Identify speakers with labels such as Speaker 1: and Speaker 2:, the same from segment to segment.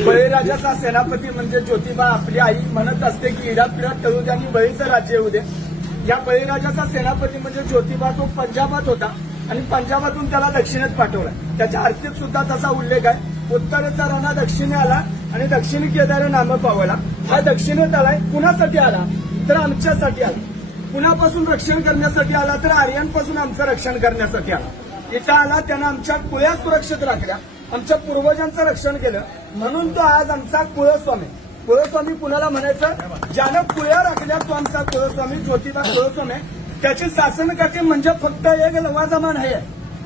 Speaker 1: बळीराजाचा सेनापती म्हणजे ज्योतिबा आपली आई म्हणत असते की इडा पिढा तळू त्यांनी बळीचं राज्य येऊ दे. या बळीराजाचा सेनापती म्हणजे ज्योतिबा तो पंजाबात होता आणि पंजाबातून त्याला दक्षिणेत पाठवला. त्याच्या आर्थिक सुद्धा तसा उल्लेख आहे. उत्तरेचा राणा दक्षिणे आला आणि दक्षिणी केदार नाम पावला. हा दक्षिणेत आलाय कुणासाठी आला? तर आमच्यासाठी आला. कुणापासून रक्षण करण्यासाठी आला? तर आर्यांपासून आमचं रक्षण करण्यासाठी आला. इथं आला त्यानं आमच्या कुळ्या सुरक्षित राखल्या. आमच्या पूर्वजांचं रक्षण केलं. म्हणून तो आज आमचा कुळस्वामी. कुळस्वामी कुणाला म्हणायचं? ज्यानं कुळ्या राखल्या तो आमचा कुळस्वामी. ज्योतिबा कुळस्वामी. त्याची शासनकाठी म्हणजे फक्त एक लवाजमान आहे.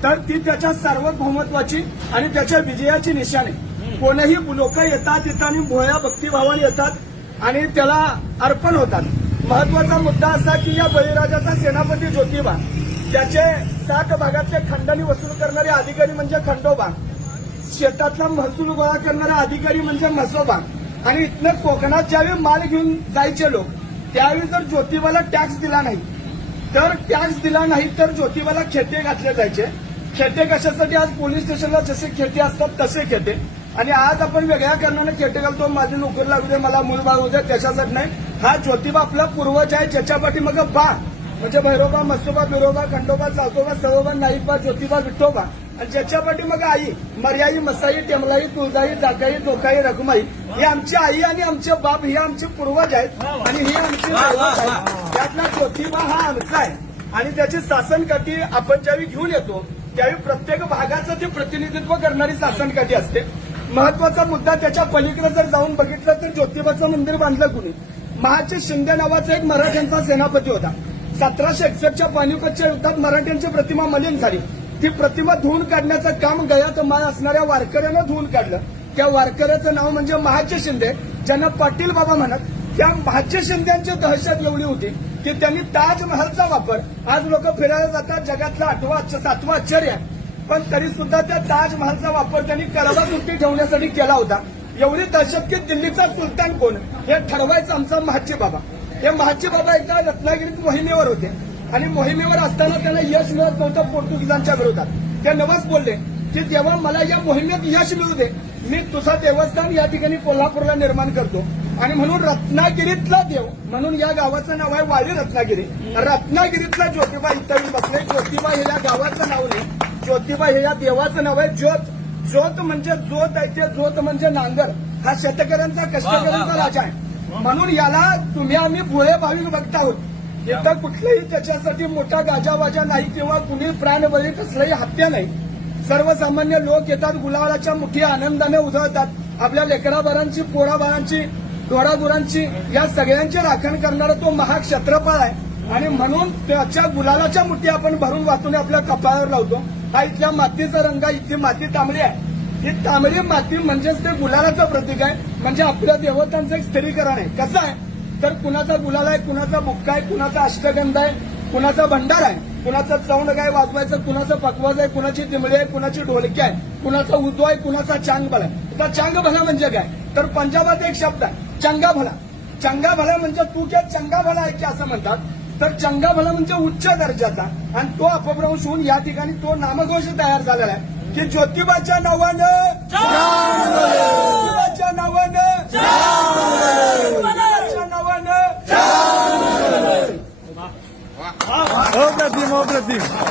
Speaker 1: तर ती त्याच्या सार्वभौमत्वाची आणि त्याच्या विजयाची निशाणी. कोणीही लोक येतात इथं आणि भोया भक्तिभावाने येतात आणि त्याला अर्पण होतात. महत्त्वाचा मुद्दा असा की या बळीराजाचा सेनापती ज्योतिबा त्याचे सात भागातले खंडणी वसूल करणारे अधिकारी म्हणजे खंडोबा. शेतातला महसूल गोळा करणारा अधिकारी म्हणजे म्हसोबा. आणि इथनं कोकणात ज्यावेळी माल घेऊन जायचे लोक त्यावेळी जर ज्योतिबाला टॅक्स दिला नाही तर टॅक्स दिला नाही तर ज्योतिबाला खेटे घातले जायचे. खेटे कशासाठी? आज पोलीस स्टेशनला जसे खेटे असतात तसे खेटे आणि आज आपण वेगळ्या कारणाने खेटे घालतो माझी नोकरी लागू दे मला मूल बाळ होऊ दे त्याच्यासाठी नाही. हा ज्योतिबा आपला पूर्वज आहे ज्याच्यापाठी मग बा. म्हणजे भैरोबा मस्तोबा बिरोबा खंडोबा चाकोबा सवोबा नाईकबा ज्योतिबा विठोबा. आणि ज्याच्या पाठीमाग आई मर्याई मसाई टेमलाई तुळजाई जाकाई दोकाई रघुमाई ही आमची आई आणि आमचे बाप हे आमचे पूर्वज आहेत आणि ही आमची दैवत आहे त्यातला ज्योतिबा हा आमचा आहे. आणि त्याची शासनकाठी आपण ज्यावेळी घेऊन येतो त्यावेळी प्रत्येक भागाचं ते प्रतिनिधित्व करणारी शासनकाठी असते. महत्त्वाचा मुद्दा त्याच्या पलीकडे जर जाऊन बघितलं तर ज्योतिबाचं मंदिर बांधलं कुणी? महाचे शिंदे नावाचा एक मराठ्यांचा सेनापती होता. सतराशे एकसष्टच्या पानिपतच्या युद्धात मराठ्यांची प्रतिमा मलिन झाली. ती प्रतिमा धुवून काढण्याचं काम गयात माळ असणाऱ्या वारकऱ्यानं धुवून काढलं. त्या वारकऱ्याचं नाव म्हणजे महाचे शिंदे. ज्यांना पाटील बाबा म्हणत त्या महाचे शिंद्यांची दहशत एवढी होती की त्यांनी ताजमहलचा वापर. आज लोक फिरायला जातात जगातलं आठवा सातवा आश्चर्य. आहे पण तरी सुद्धा त्या ताजमहलचा वापर त्यांनी करावा उलटी ठेवण्यासाठी केला होता. एवढी दहशत की दिल्लीचा सुलतान कोण? हे ठरवायचं आमचा महाची बाबा. हे महाची बाबा एकदा रत्नागिरीत मोहिमेवर होते. आणि मोहिमेवर असताना त्यांना यश मिळत नव्हतं पोर्तुगीजांच्या विरोधात. ते नवस बोलले की तेव्हा मला या मोहिमेत यश मिळू दे मी तुझा देवस्थान या ठिकाणी कोल्हापूरला निर्माण करतो. आणि म्हणून रत्नागिरीतला देव म्हणून या गावाचं नाव आहे वाडी रत्नागिरी. रत्नागिरीतला ज्योतिबा इत्यादी बसले. ज्योतिबा हे या गावाचं नाव नाही. ज्योतिबा हे या देवाचं नाव आहे ज्योत. ज्योत म्हणजे ज्योत आहे ते ज्योत म्हणजे नांगर. हा शेतकऱ्यांचा कष्टकऱ्यांचा राजा आहे. म्हणून याला तुम्ही आम्ही भोळे भाविक बघता आहोत. इथं कुठल्याही त्याच्यासाठी मोठा गाजावाजा नाही किंवा कुणी प्राणबळी कसलंही हत्या नाही. सर्वसामान्य लोक येतात गुलाळाच्या मुठी आनंदाने उधळतात. आपल्या लेकराबारांची पोराबारांची डोळादुरांची या सगळ्यांची राखण करणारा तो महाक्षत्रपाळ आहे. आणि म्हणून त्याच्या गुलालाच्या मुठी आपण भरून वाचून आपल्या कपाळावर लावतो. हा इथल्या मातीचा रंग आहे, इथली माती तांबडी आहे. ही तांबडी माती म्हणजेच ते गुलालाचं प्रतीक आहे. म्हणजे आपल्या देवतांचं एक स्थिरीकरण आहे. कसं आहे? तर कुणाचा गुलाल आहे कुणाचा बुक्का आहे कुणाचा अष्टगंध आहे कुणाचा भंडार आहे कुणाचं चौंड काय वाजवायचं कुणाचं पकवाज आहे कुणाची दिमडी आहे कुणाची ढोलकी आहे कुणाचा उद्दो आहे कुणाचा चांग भला आहे. आता चांग भला म्हणजे काय? तर पंजाबात एक शब्द आहे चंगा भला चंगा भला म्हणजे तू क्या चंगा भला आहे की असं म्हणतात. तर चंगा भला म्हणजे उच्च दर्जाचा आणि तो अपभ्रंश होऊन या ठिकाणी तो नामघोष तयार झालेला आहे. की ज्योतिबाच्या नावानं ज्योतिबाच्या नावानं
Speaker 2: Nazim.